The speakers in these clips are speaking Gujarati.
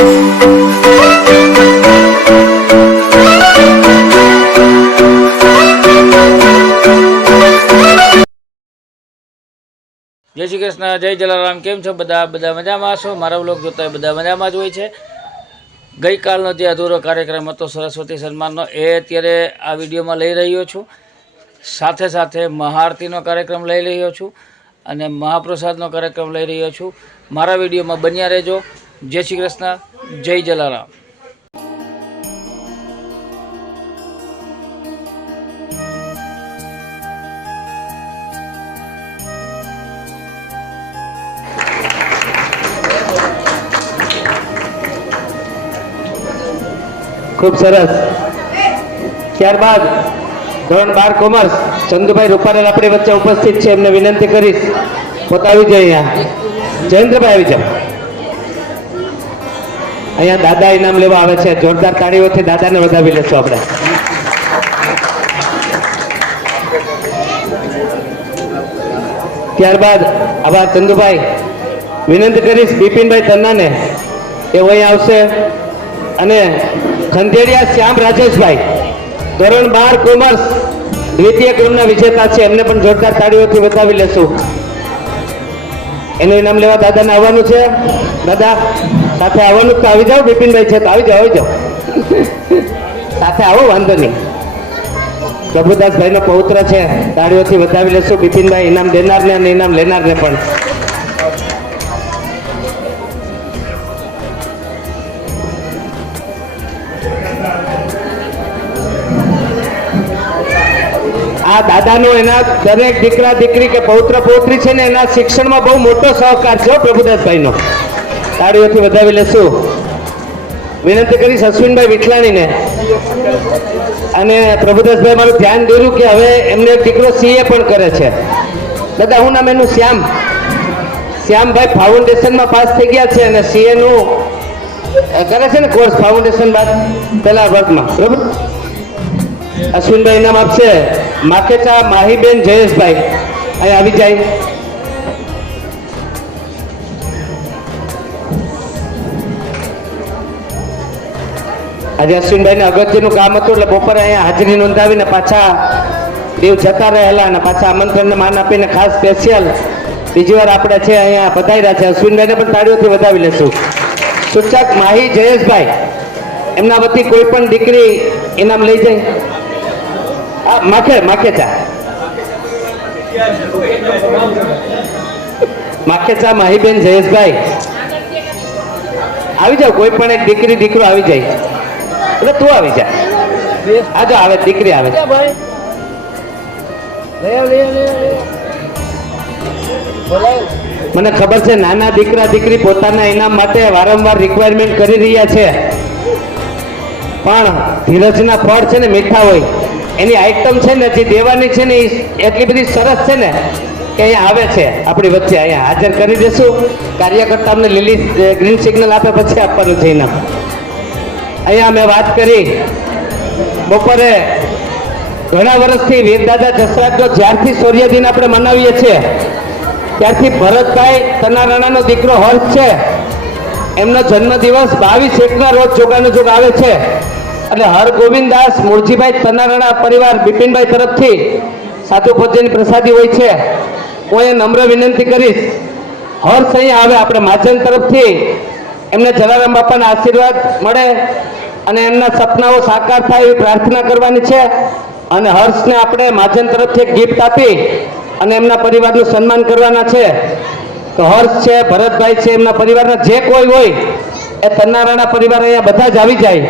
જય શ્રી કૃષ્ણ, જય જલારામ. કેમ છો બધા મજામાં છો? મારા વ્લોગ જોતા હોય બધા મજામાં જ હોય છે. ગઈકાલનો જે અધૂરો કાર્યક્રમ હતો સરસ્વતી સન્માનનો, એ અત્યારે આ વિડીયોમાં લઈ રહ્યો છું. સાથે સાથે મહાઆરતીનો કાર્યક્રમ લઈ રહ્યો છું અને મહાપ્રસાદનો કાર્યક્રમ લઈ રહ્યો છું. મારા વિડીયોમાં બન્યા રહેજો. જય શ્રી કૃષ્ણ, જય જલારામ. खूब सरस. ત્યારબાદ ધોરણ 12 કોમર્સ ચંદુભાઈ રૂપારેલ આપણી વચ્ચે ઉપસ્થિત છે. એમને વિનંતી કરીશ પોતા આવી જાય. અહીંયા જયેન્દ્રભાઈ આવી જાઓ. અહીંયા દાદા ઇનામ લેવા આવે છે. જોરદાર તાળીઓથી દાદાને વધાવી લેશું આપણે. ત્યારબાદ આભાર ચંદુભાઈ. વિનંતી કરીશ બિપિનભાઈ તન્નાને, એ અહીં આવશે. અને ખંડેરિયા શ્યામ રાજેશભાઈ ધોરણ 12 કોમર્સ દ્વિતીય ક્રમના વિજેતા છે. એમને પણ જોરદાર તાળીઓથી વધાવી લેશું. એનું ઇનામ લેવા દાદાને આવવાનું છે. દાદા સાથે આવવાનું તો આવી જાઓ. બિપિનભાઈ છે તો આવી જાઓ સાથે આવો, વાંધો નહીં. પ્રભુદાસભાઈનો પૌત્ર છે, તાળીઓથી વધાવી લેશું. બિપિનભાઈ ઇનામ દેનારને અને ઇનામ લેનારને પણ. આ દાદાનો એના દરેક દીકરા દીકરી કે પૌત્ર પૌત્રી છે ને એના શિક્ષણમાં બહુ મોટો સહકાર છે પ્રભુદાસભાઈનો. તાળીઓથી વધાવી લેશું. વિનંતી કરીશ અશ્વિનભાઈ વિઠલાણીને. અને પ્રભુદાસભાઈ મારું ધ્યાન દોર્યું કે હવે એમને દીકરો સીએ પણ કરે છે. દાદા શું નામ એનું? શ્યામભાઈ ફાઉન્ડેશનમાં પાસ થઈ ગયા છે અને સીએ નું કરે છે ને કોર્સ ફાઉન્ડેશન બાદ પહેલા વર્ગમાં. બરોબર. અશ્વિનભાઈ ઇનામ આપશે. માકેચા માહીબેન જયેશભાઈ અહીં આવી જાય. આજે અશ્વિનભાઈને અગત્યનું કામ હતું એટલે બપોરે અહીંયા હાજરી નોંધાવીને પાછા દેવ જતા રહેલા અને પાછા આમંત્રણને માન આપીને ખાસ સ્પેશિયલ બીજી વાર આપણે છે અહીંયા પધાર્યા છે. અશ્વિનભાઈને પણ તાળીઓથી વધાવી લેશું. સૂચક માહી જયેશભાઈ, એમના વતી કોઈ પણ દીકરી ઇનામ લઈ જાય. માખેચા માહીબેન જયેશભાઈ આવી જાવ. કોઈ પણ એક દીકરી દીકરો આવી જાય. એટલે તું આવી જા. આ જો આવે દીકરી આવે. મને ખબર છે નાના દીકરા દીકરી પોતાના ઇનામ માટે વારંવાર રિક્વાયરમેન્ટ કરી રહ્યા છે, પણ ધીરજના ફળ છે ને મીઠા હોય. એની આઈટમ છે ને જે દેવાની છે ને એટલી બધી સરસ છે ને કે અહીંયા આવે છે આપણી વચ્ચે. અહીંયા હાજર કરી દેશું. કાર્યકર્તા અમને લીલી ગ્રીન સિગ્નલ આપે પછી આપવાનું છે ઇનામ. અહીંયા મેં વાત કરી બપોરે ઘણા વર્ષથી વીરદાદા જસરાજનો જ્યારથી સૂર્યદિન આપણે મનાવીએ છીએ ત્યારથી ભરતભાઈ તનારાણાનો દીકરો હર્ષ છે, એમનો જન્મદિવસ 22/1 રોજ જોગાનો જોગ આવે છે. એટલે હરગોવિંદદાસ મૂળજીભાઈ તનારાણા પરિવાર બિપિનભાઈ તરફથી સાધુ ભોજનની પ્રસાદી હોય છે. હું એ નમ્ર વિનંતી કરીશ હર્ષ અહીંયા આવે. આપણે માજન તરફથી એમને જલારામ બાપાના આશીર્વાદ મળે અને એમના સપનાઓ સાકાર થાય એવી પ્રાર્થના કરવાની છે. અને હર્ષને આપણે માજન તરફથી એક ગિફ્ટ આપી અને એમના પરિવારનું સન્માન કરવાના છે. તો હર્ષ છે, ભરતભાઈ છે, એમના પરિવારના જે કોઈ હોય એ તનારાણા પરિવાર અહીંયા બધા જ આવી જાય.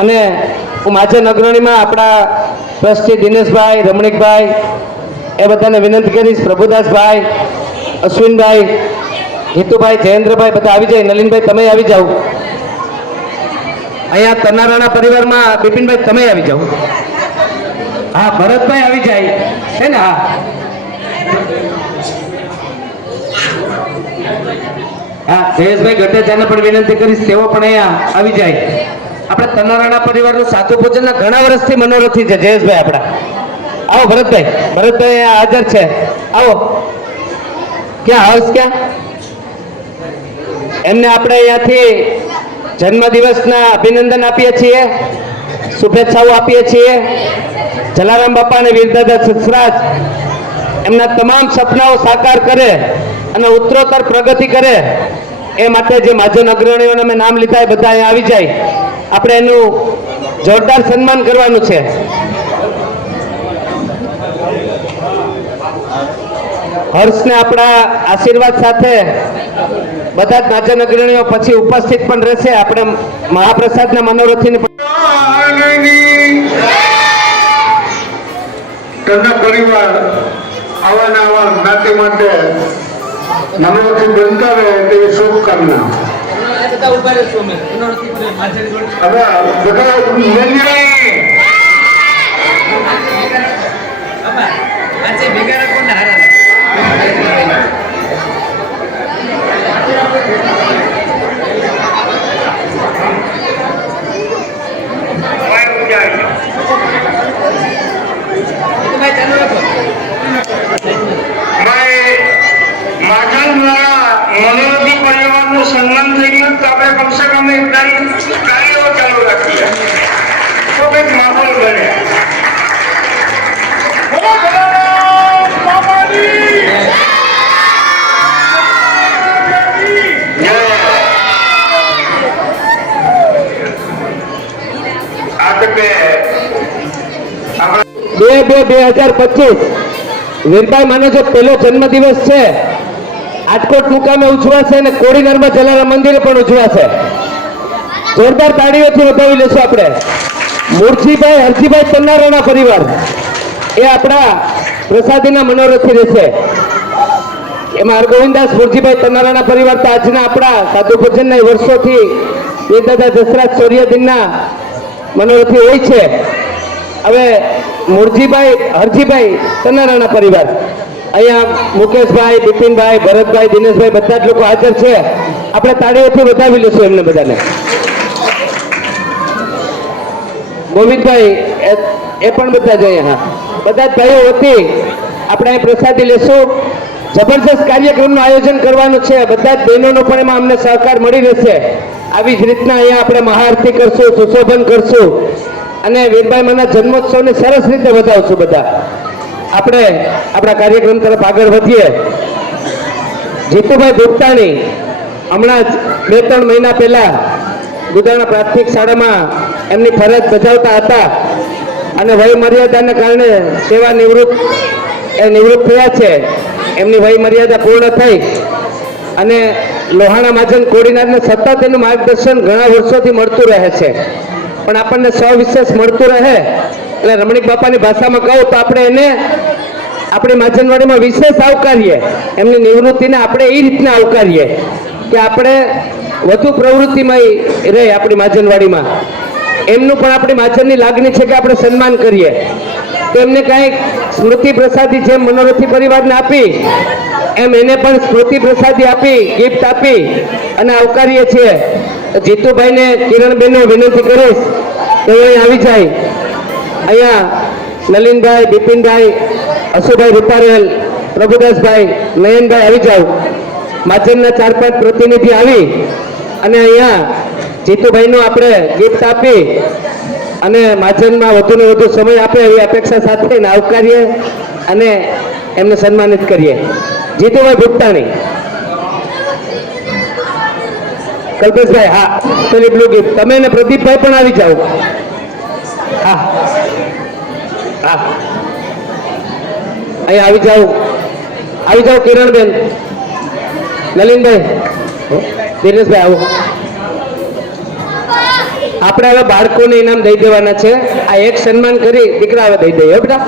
અને હું માજન અગ્રણીમાં આપણા ટ્રસ્ટી દિનેશભાઈ, રમણીકભાઈ એ બધાને વિનંતી કરીશ. પ્રભુદાસભાઈ, અશ્વિનભાઈ, હિતુભાઈ, જયેન્દ્રભાઈ બધા આવી જાય. નલિનભાઈ તમે આવી જાઓ. અહીંયા તનારાણા પરિવારમાં બિપિનભાઈ તમે આવી જાઓ. હા, ભરતભાઈ આવી જાય છે ને. હા, જયેશભાઈ ગટેજાને પણ વિનંતી કરીશ, તેઓ પણ અહીંયા આવી જાય. આપણે તનારાણા પરિવારનું સાધુ ભોજનના ઘણા વર્ષથી મનોરથી છે જયેશભાઈ આપણા. આવો ભરતભાઈ. ભરતભાઈ અહીંયા હાજર છે. આવો. ક્યાં હાઉસ ક્યાં? એમને આપણે અહીંયાથી જન્મદિવસના અભિનંદન આપીએ છીએ, શુભેચ્છાઓ આપીએ છીએ. જલારામ બાપા અને વીરદાદા સસરાજ એમના તમામ સપનાઓ સાકાર કરે અને ઉત્તરોત્તર પ્રગતિ કરે એ માટે જે મહાજન અગ્રણીઓના મેં નામ લીધા એ બધા અહીંયા આવી જાય. આપણે એનું જોરદાર સન્માન કરવાનું છે. હર્ષને આપણા આશીર્વાદ સાથે બધા જ મહાજન અગ્રણીઓ પછી ઉપસ્થિત પણ રહેશે. આપણે મહાપ્રસાદના મનોરથીને ઘરના પરિવાર આવા ને આવા જ્ઞાતિ માટે મનોરથી બનતા રહે તેવી શુભકામના. હવે બધા મનોરથી પરિવારનું સન્માન થઈ ગયું તો આપણે કમસે કમ એક કાર્યો ચાલુ રાખીએ તો કંઈક માહોલ બને. આ તકે આપણે 2/2/2025 વીરભાઈ માનો જે પહેલો જન્મદિવસ છે આજકોટ મુકામે ઉજવાશે અને કોડીનારમાં જલારામ મંદિરે પણ ઉજવાશે. જોરદાર તાળીઓથી વધાવી લેશું આપણે. મૂળજીભાઈ હરજીભાઈ તન્નારાના પરિવાર એ આપણા પ્રસાદીના મનોરથી રહેશે. એમાં હરગોવિંદાસ મૂળજીભાઈ તન્નારાના પરિવાર તો આજના આપણા સાધુ ભજનના વર્ષોથી વીરદાદા દશરથ સૂર્યદિનના મનોરથી હોય છે. હવે મૂળજીભાઈ હરજીભાઈ તન્નારાના પરિવાર અહીંયા મુકેશભાઈ, બિપિનભાઈ, ભરતભાઈ, દિનેશભાઈ બધા જ લોકો હાજર છે. આપણે તાળીઓથી વધાવી લઈશું એમને બધાને. ગોવિંદભાઈ એ પણ બધા જ અહીંયા બધા જ ભાઈઓ વતી આપણે અહીં પ્રસાદી લેશું. જબરજસ્ત કાર્યક્રમનું આયોજન કરવાનું છે. બધા જ બહેનોનો પણ એમાં અમને સહકાર મળી રહેશે. આવી જ રીતના અહીંયા આપણે મહાઆરતી કરશું, સુશોભન કરશું અને વીરભાઈ માના જન્મોત્સવને સરસ રીતે વધાવશું. બધા આપણે આપણા કાર્યક્રમ તરફ આગળ વધીએ. જીતુભાઈ ભુગતાણી હમણાં જ 2-3 મહિના પહેલા ગુદાણા પ્રાથમિક શાળામાં એમની ફરજ બજાવતા હતા અને વય મર્યાદાને કારણે સેવા નિવૃત્ત થયા છે. એમની વય મર્યાદા પૂર્ણ થઈ અને લોહાણા મહાજન કોડીનારને સતત એનું માર્ગદર્શન ઘણા વર્ષોથી મળતું રહે છે. પણ આપણને સવિશેષ મળતું રહે એટલે રમણીક બાપાની ભાષામાં કહું તો આપણે એને આપણી માજનવાડીમાં વિશેષ આવકારીએ. એમની નિવૃત્તિને આપણે એ રીતના આવકારીએ કે આપણે વધુ પ્રવૃત્તિમાં રહે આપણી માજનવાડીમાં. એમનું પણ આપણી માજનની લાગણી છે કે આપણે સન્માન કરીએ. તો એમને કાંઈક સ્મૃતિ પ્રસાદી જેમ મનોરથી પરિવારને આપી એમ એને પણ સ્મૃતિ પ્રસાદી આપી, ગિફ્ટ આપી અને આવકારીએ છીએ. જીતુભાઈને કિરણબેનને વિનંતી કરીશ કે અહીં આવી જાય. અહીંયા નલિનભાઈ, બિપિનભાઈ, અશુભાઈ રૂપારેલ, પ્રભુદાસભાઈ, નયનભાઈ આવી જાઓ. માધ્યમના 4-5 પ્રતિનિધિ આવી અને અહીંયા જીતુભાઈનું આપણે ગિફ્ટ આપી અને માધ્યમમાં વધુને વધુ સમય આપે એવી અપેક્ષા સાથે આવકારીએ અને એમને સન્માનિત કરીએ. જીતુભાઈ ભુગતાણી, કલ્પેશભાઈ, હા પેલી બ્લુ ગિફ્ટ. તમે ને પ્રદીપભાઈ પણ આવી જાઓ. હા હા અહીંયા આવી જાઓ. કિરણબેન, નલિનભાઈ, દિનેશભાઈ આવો. આપણે હવે બાળકોને ઇનામ દઈ દેવાના છે. આ એક સન્માન કરી દીકરા હવે દઈ દઈએ બેટા.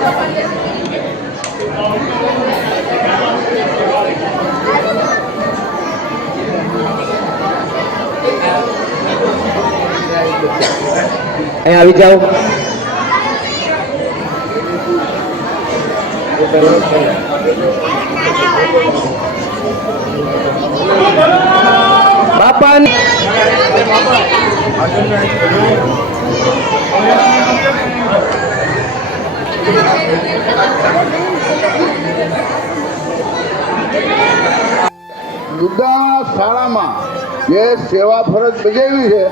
અહીંયા આવી જાઓ. બાપાની ગુદાણા શાળામાં જે સેવા ફરજ બજાવી છે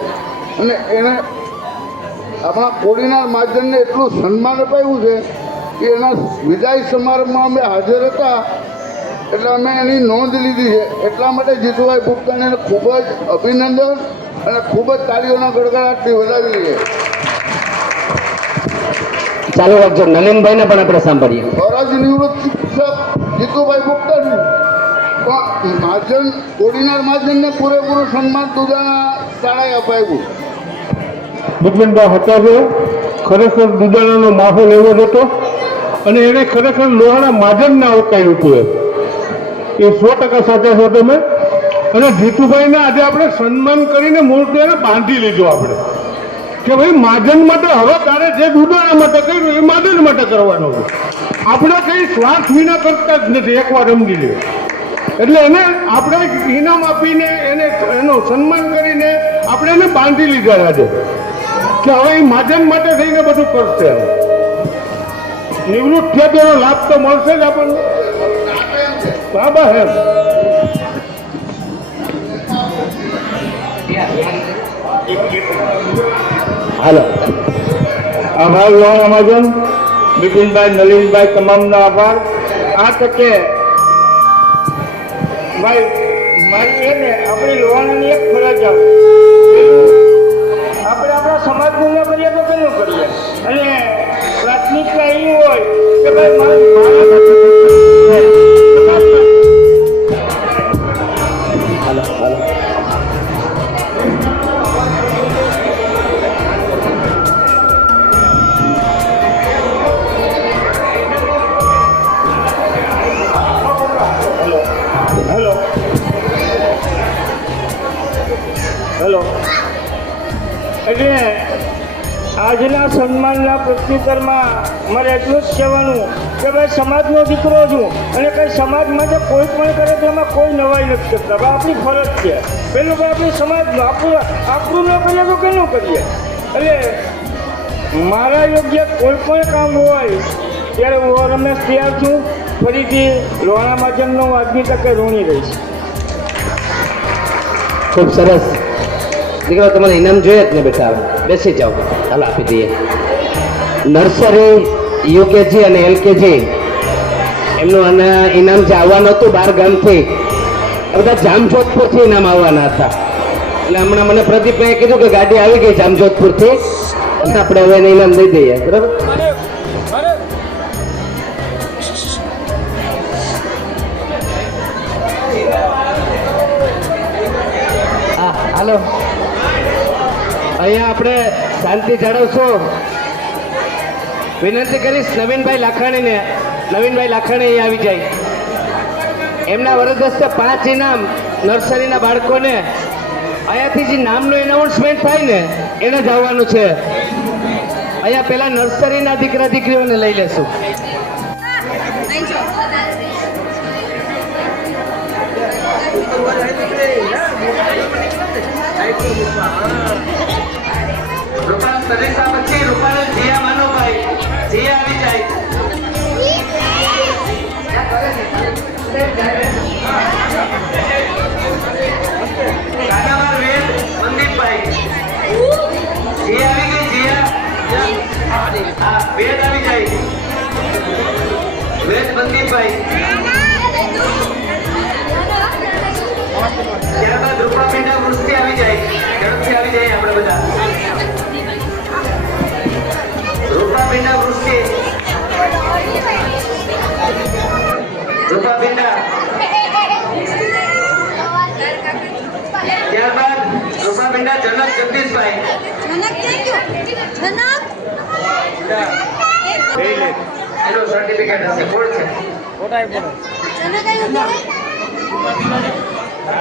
અને એને આપણા કોડીનાર મહાજનને એટલું સન્માન અપાયું છે કે એના વિદાય સમારંભમાં અમે હાજર હતા એટલે અમે એની નોંધ લીધી છે. એટલા માટે જીતુભાઈ પુખ્તાને ખૂબ જ અભિનંદન અને ખૂબ જ તાળીઓના ગડગડાટથી વધાવી છે. ચાલુ રાખજો. નલિનભાઈને પણ આપણે સાંભળીએ. ફરજ નિવૃત્ત શિક્ષક જીતુભાઈ પુખ્તાની પણ મહાજન કોડીનાર મહાજનને પૂરેપૂરું સન્માન દુધાણા શાળાએ અપાયું. ભૂપેનભાઈ હતા છે ખરેખર દુધાણાનો માહોલ એવો જ હતો અને એને ખરેખર લોહાણા મહાજનને અવકાર્યું હતું. એ 100% સાચા છો તમે. અને જીતુભાઈને આજે આપણે સન્માન કરીને મૂર્તિ એને બાંધી લીધો આપણે કે ભાઈ મહાજન માટે હવે તારે જે દુધાણા માટે કર્યું એ મહાજન માટે કરવાનું છે. આપણે કંઈ સ્વાર્થ વિના કરતા જ નથી. એકવાર સમજી લે એટલે એને આપણે ઇનામ આપીને એને એનું સન્માન કરીને આપણે એને બાંધી લીધા આજે કે હવે એ મહાજન માટે થઈને બધું કરશે. નિવૃત્ત થયા તેનો લાભ તો મળશે જ આપણને. બાબા હેમ હાલો. આભાર લોહાણા મહાજન, બિપિનભાઈ, નલિનભાઈ, તમામનો આભાર. આ તકે ભાઈ મારી છે ને આપણી લોહાણાની એક ફરજ આવે. આપણે આપણા સમાજનું ન કરીએ તો કેનું કરીએ? અને પ્રાથમિકતા એ હોય કે ભાઈ હાલો હાલો. Hello hello. એટલે આજના સન્માનના પ્રત્યુત્તરમાં મારે એટલું જ કહેવાનું કે ભાઈ સમાજનો દીકરો છું અને કંઈ સમાજ માટે કોઈ પણ કરે તો એમાં કોઈ નવાઈ નથી કરતા. ભાઈ આપણી ફરજ છે. પેલું ભાઈ આપણી સમાજનું આપણું ન કરીએ તો કેનું કરીએ? એટલે મારા યોગ્ય કોઈ પણ કામ હોય ત્યારે હું રમેશ તૈયાર છું. ફરીથી લોહાણા મહાજનનો આજની તકે ઋણી રહીશ. ખૂબ સરસ. દીકરો તમારે ઇનામ જોઈએ જ ને બેટા. બેસી જાઓ. ચાલો આપી દઈએ. નર્સરી, યુકેજી અને એલકેજી એમનું ઇનામ જે આવવાનું હતું 12 ગામથી, બધા જામજોધપુરથી ઇનામ આવવાના હતા. એટલે હમણાં મને પ્રદીપભાઈએ કીધું કે ગાડી આવી ગઈ જામજોધપુરથી અને આપણે હવે એને ઇનામ દઈ દઈએ. બરાબર. હા હાલો. અહીંયા આપણે શાંતિ જાળવશું. વિનંતી કરીશ નવીનભાઈ લાખાણીને. નવીનભાઈ લાખાણી અહીં આવી જાય. એમના વરદ હસ્તે 5 ઇનામ નર્સરીના બાળકોને અહીંયાથી જે નામનું એનાઉન્સમેન્ટ થાય ને એને જ આવવાનું છે. અહીંયા પેલા નર્સરીના દીકરા દીકરીઓને લઈ લેશું. રૂપાલ સરીસા પછી રૂપાલ જીયા માનવભાઈ જીયા આવી જાય. કાનાવાર વેદ મનદીપભાઈ જીયા આવી ગઈ. જીયા હા વેદ આવી જાય. વેદ મનદીપભાઈ. ત્યારબાદ રૂપાબેનના વૃષ્ટિ આવી જાય. ઝડપથી આવી જાય આપણે બધા. રૂપાબેનના વૃષ્ટિ. રૂપાબેનના. ત્યારબાદ રૂપાબેનના જનક જગદીશભાઈ. એનો સર્ટિફિકેટ હશે. કોણ છે?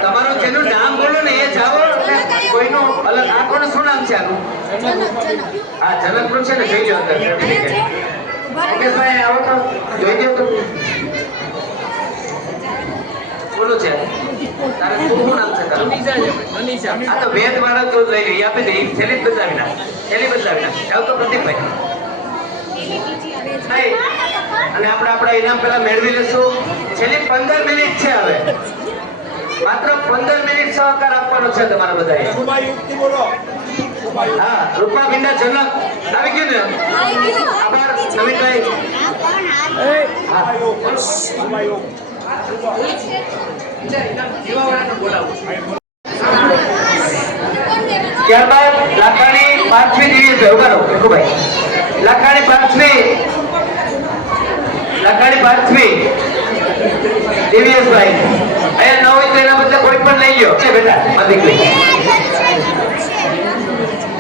તમારું જેનું નામ બોલો ને એ જાઓ. કોઈનું અલગ. આ કોનું શું નામ છે આનું? હા જનકનું છે ને. જોઈ લો અંદર સર્ટિફિકેટ. મુકેશભાઈ આવો તો જોઈ દો તો. બોલું છે તારે શું નામ છે તારું? આ તો વેદ વાળા તો લઈ ગઈ. આપી દે. છેલ્લી બદલાવી નાખ. છેલ્લી બદલાવી નાખ. જાવ તો પ્રદીપભાઈ. અને આપણે આપણા ઇનામ પેલા મેળવી લેશું. છેલ્લી 15 મિનિટ છે હવે. માત્ર 15 મિનિટ સહકાર આપવાનો છે તમારા બધાએ. હા, રૂપા ભીંડા જનક આવી ગયું ને? આભાર નવીનભાઈ. હા. ત્યારબાદ લાખાણી 5મી દિવ્ય ઉભા રહો ભીખુભાઈ. લાખાણી 5મી દિવ્યેશભાઈ અહીંયા ન હોય તો એના બદલે કોઈ પણ લઈ ગયો છે બેટા દીકરી.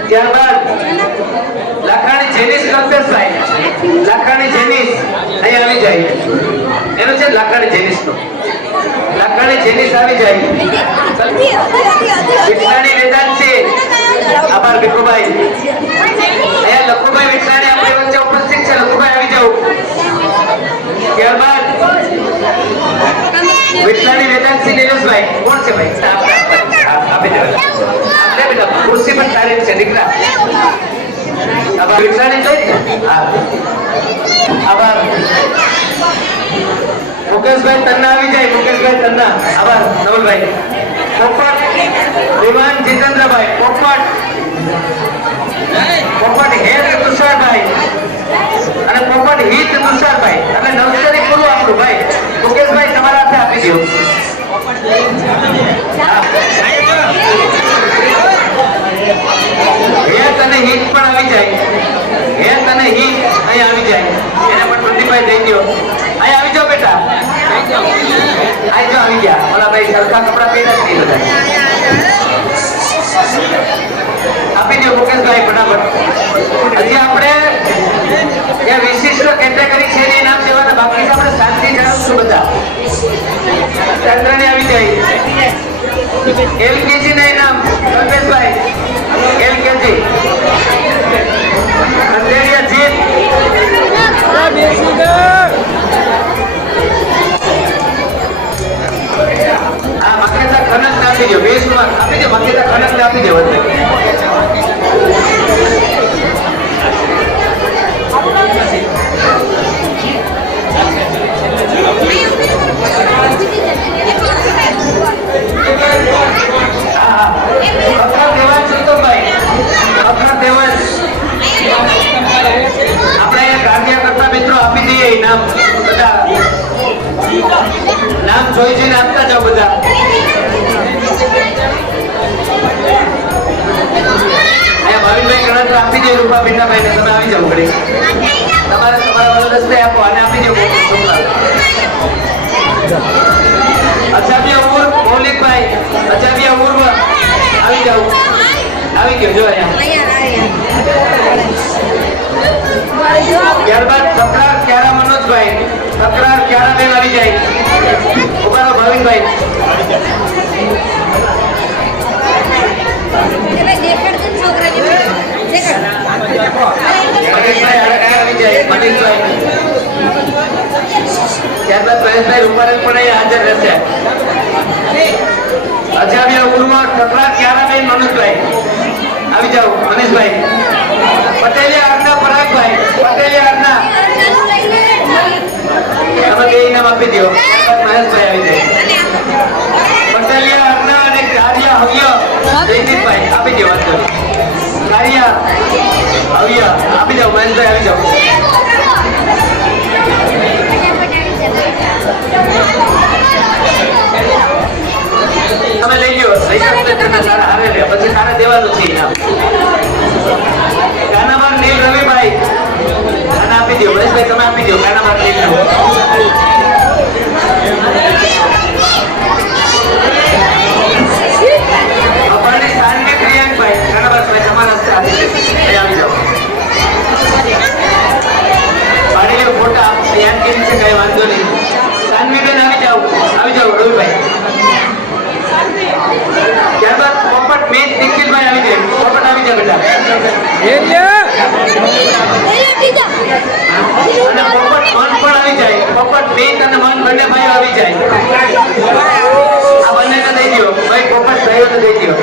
ત્યારબાદ લાખાણી જેનિસ કલ્પેશભાઈ. લાખાણી જેનિસ અહીંયા આવી જાય. એનું છે લાખાણી જેનિસ નો. લાખાણી જેનિસ આવી જાય. વિઠલાણી વેદાંતસિંહ. આભાર ભીખુભાઈ. અહીંયા લખુભાઈ વિઠલાણી આપણી વચ્ચે ઉપસ્થિત છે. લખુભાઈ આવી જાઓ. ત્યારબાદ વિઠલાણી વેદાંતસિંહ નિલેશભાઈ. કોણ છે ભાઈ? આપી દેવા. આપણે બેટા ખુરશી પણ તારીફ છે દીકરા. આભાર વિઠલાણી જોઈ. હા, આભાર. મુકેશભાઈ તન્ના આવી જાય. મુકેશભાઈ તન્ના. આભાર નવલભાઈ. પોપટ વિમાન જીતેન્દ્રભાઈ. પોપટ હેત તુષારભાઈ અને પોપટ હિત તુષારભાઈ. અને નવસારી પૂરું આપણું ભાઈ મુકેશભાઈ તમારા હાથે આપી દો. હેત અને હિત પણ આવી જાય. હેત અને હિત અહીં આવી જાય. એને પણ પ્રદીપભાઈ દઈ દો. અહીં આવી જાઓ બેટા. આવી ગયા. ઓલા ભાઈ સરખા કપડા પહેર્યા જ નહીં બધા. આપી દો મુકેશભાઈ ફટાફટ. હજી આપણે એ વિશિષ્ટ કેટેગરી છે એના નામ દેવાના બાકી છે. આપણે શાંતિ જાણશું બધા. ચંદ્રને આવી જાય. એલકેજી ના ઇનામ કલ્પેશભાઈ. એલકેજી અંધેરિયા જીત. આ મકેતા ખનક આપી દો. 20 માં આપી દો. મકેતા ખનક આપી દો. આપણે કાર્ય કરતા મિત્રો આપી દઈએ ઇનામ. બધા નામ જોઈ જોઈને આપતા જાઓ બધા. ભાવિનભાઈ ગણતરી આપી દે. રૂપા ભીંડાભાઈ ને તમે આવી જાઓ ઘડી. તમારે તમારા વાળો રસ્તે આપો અને આપી દો. અચાબિયા ઉર્વ મૌલિકભાઈ. અચાબિયા ઉર્વ આવી જાઓ. આવી ગયો જો અહીંયા. ત્યારબાદ તકરાર ક્યારા મનોજભાઈ. તકરાર ક્યારા બેન આવી જાય. ઉભારો ભાવિનભાઈ. ત્યારબાદ મહેશભાઈ રૂપારેલ પણ અહીં હાજર રહેશે. અજાવ્યા ઉર્મા તકરાર ક્યારાબેન મનોજભાઈ આવી જાઓ. મનીષભાઈ. પટેલિયા અર્ના પરાગભાઈ. પટેલિયા અર્ના તમે બે ઇનામ આપી દો. મહેશભાઈ આવી જાય. પટેલિયા અર્ના અને કાર્ય હવ્ય જયદીપભાઈ આપી દો. કાર્ય હવ્ય આપી જાઓ. મહેશભાઈ આવી જાઓ. તમે લઈ લો. સારા હારે લે પછી તારે દેવાનું છે ઇનામ. કાનાબાર નીલ રવિભાઈ અને આપી દો. મહેશભાઈ તમે આપી દો. કાનાબાર નીલ અપાણી સાનવી પ્રિયાંકભાઈ. કાનાબાર તમારા હસ્તે આપી દો. આવી જાઓ. પાડી લો ફોટા. પ્રિયાંકી છે કઈ વાંધો નહીં. સાનવીબેન આવી જાઓ. આવી જાઓ રવિભાઈ. ત્યારબાદ પોપટ મેચ નિખિલભાઈ આવી જાય. પોપટ આવી જાય બેટા. અને પોપટ મન પણ આવી જાય. પોપટ મેચ અને મન બંને ભાઈઓ આવી જાય. આ બંનેને દઈ દો ભાઈ. પોપટ ભાઈઓને દઈ દો.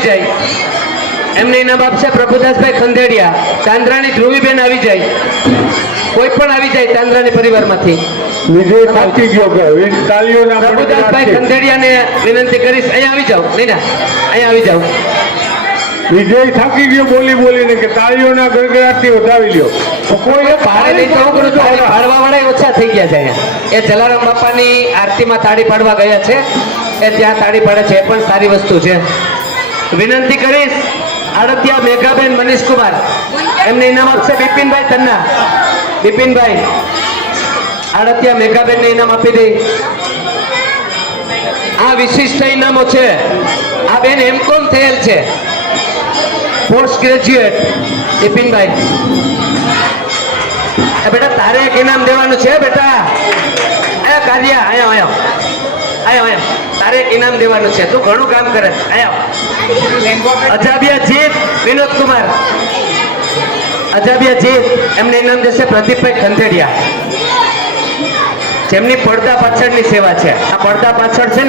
આવી જાય એમને ઇનામ આપશે પ્રભુદાસભાઈ ખંડેડિયા. ચાંદ્રાની ધ્રુવીબેન આવી જાય, કોઈ પણ આવી જાય ચાંદ્રાની પરિવારમાંથી. વિજય થાકી ગયો કે તાલીઓના પ્રભુદાસભાઈ ખંડેડિયાને વિનંતી કરીશ, અહીંયા આવી જાઓ. નહીં ના, અહીંયા આવી જાઓ. વિજય થાકી ગયો બોલી બોલીને કે તાળીઓના ગડગડાટથી વધાવી લ્યો. તો કોઈ ભાડે નહીં તો હું કરું છું, પાડવા વાળા ઓછા થઈ ગયા છે અહીંયા. એ જલારામ બાપાની આરતીમાં તાળી પાડવા ગયા છે, એ ત્યાં તાળી પાડે છે, એ પણ સારી વસ્તુ છે. વિનંતી કરીશ આડતિયા મેઘાબેન મનીષકુમાર, એમને ઇનામ આપશે બિપિનભાઈ તન્ના. બિપિનભાઈ આડતિયા મેઘાબેનને ઇનામ આપી દઈ. આ વિશિષ્ટ ઇનામો છે. આ બેન એમકોમ થયેલ છે, પોસ્ટ ગ્રેજ્યુએટ. બિપિનભાઈ બેટા તારે એક ઇનામ દેવાનું છે બેટા. આયા કાર્યા આયા આયા આયા આયા તારે એક ઇનામ દેવાનું છે, તું ઘણું કામ કરે. આયા અજાબિયા જીત વિનોદ કુમાર, અજાબિયા જીત, એમને ઇનામ દેશે પ્રદીપભાઈ ખંડેડિયા, જેમની પડદા પાછળની સેવા છે. આ પડદા પાછળ છે ને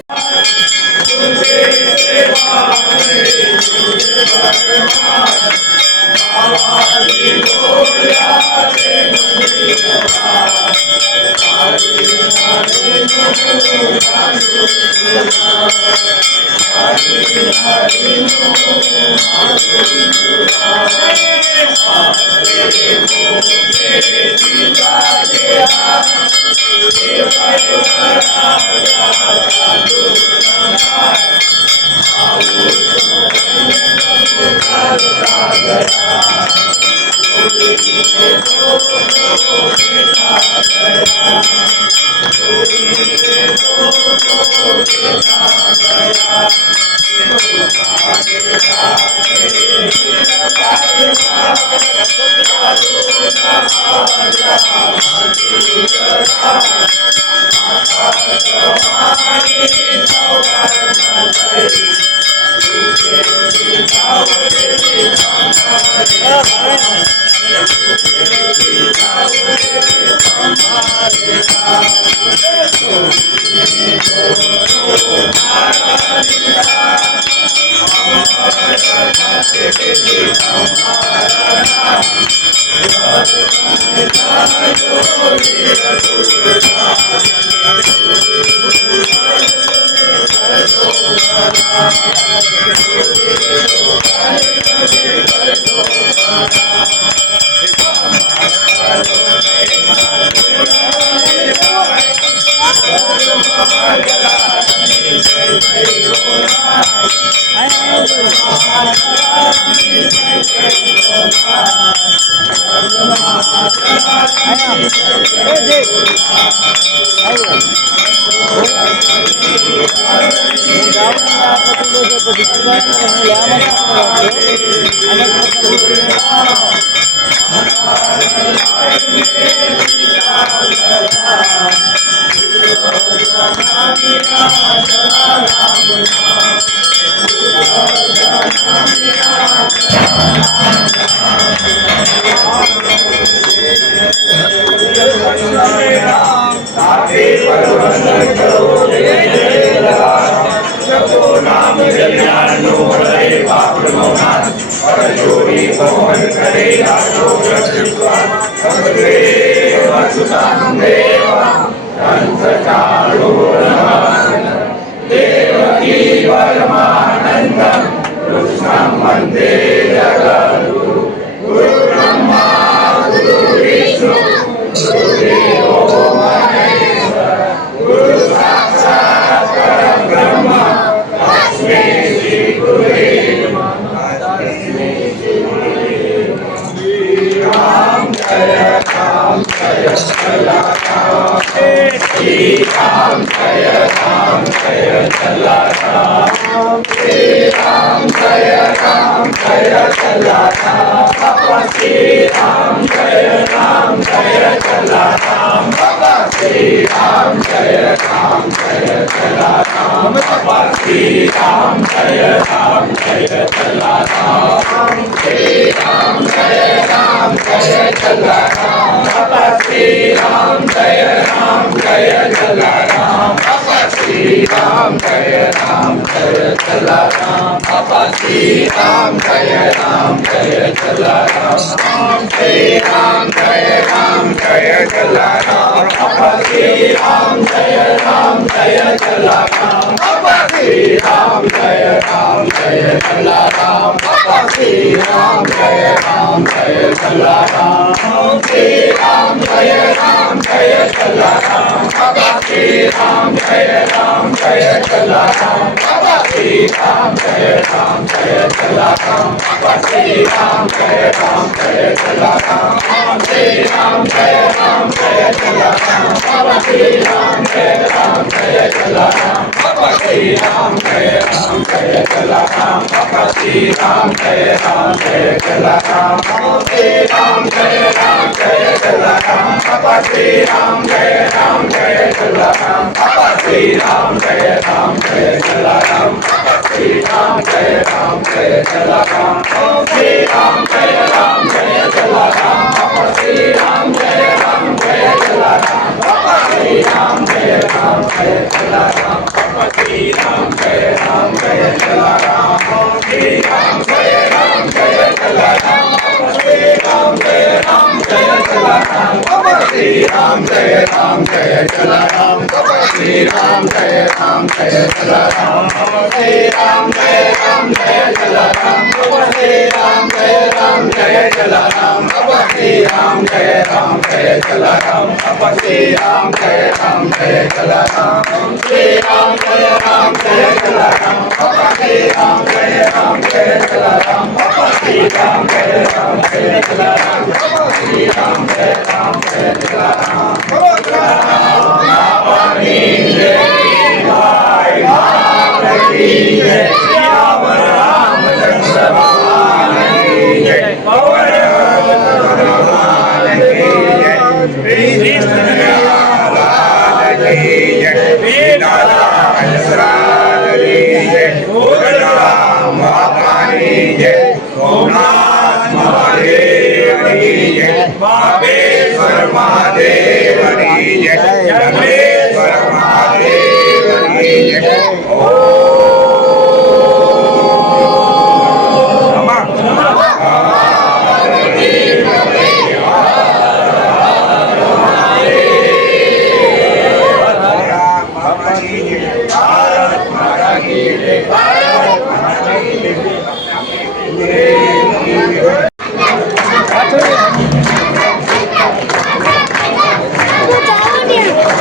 Jai Ram, Jai Ram, Jai Jai Ram, Papa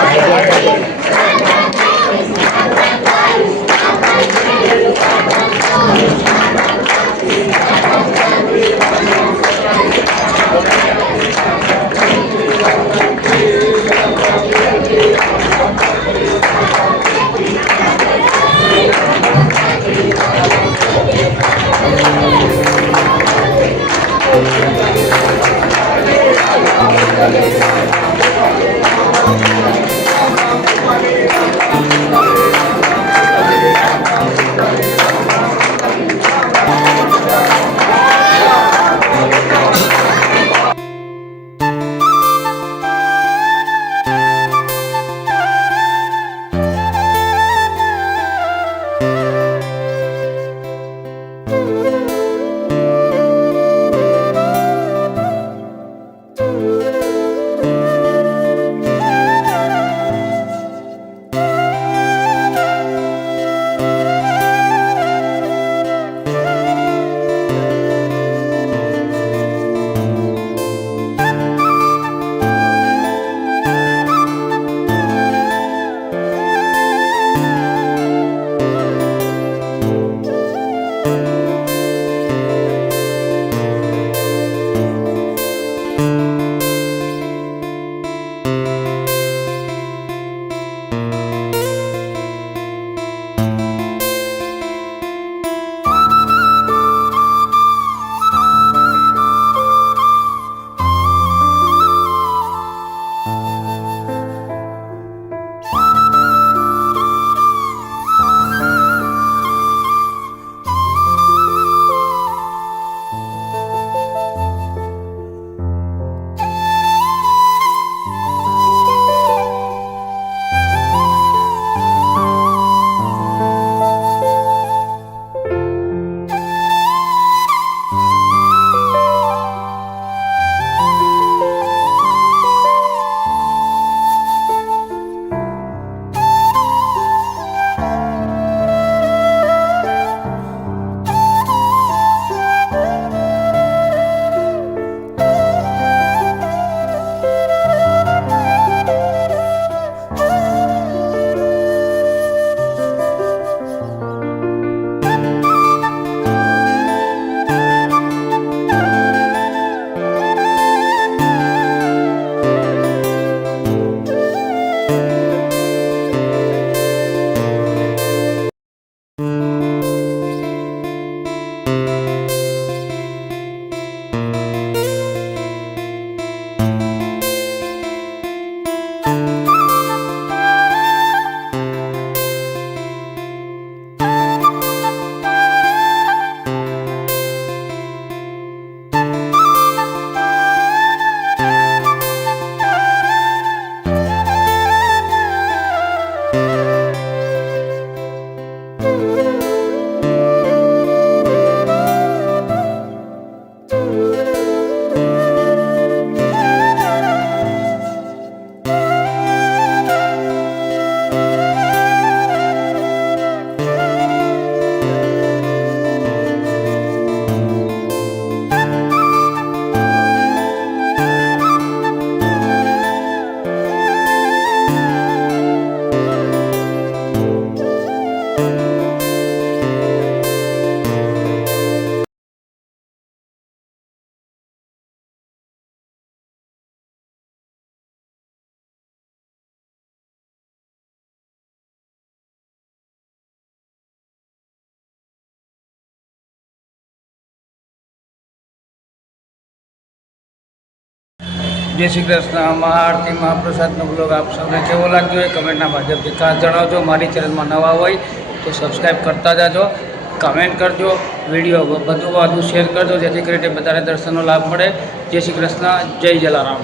ચાલો ને જય શ્રી કૃષ્ણ. મહાઆરતી મહાપ્રસાદનો બ્લોગ આપ સૌને કેવો લાગ્યો એ કમેન્ટના માધ્યમથી ખાસ જણાવજો. મારી ચેનલમાં નવા હોય તો સબસ્ક્રાઈબ કરતા જાજો, કમેન્ટ કરજો, વિડીયો વધુ શેર કરજો, જેથી કરીને બધાને દર્શનનો લાભ મળે. જય શ્રી કૃષ્ણ. જય જલારામ.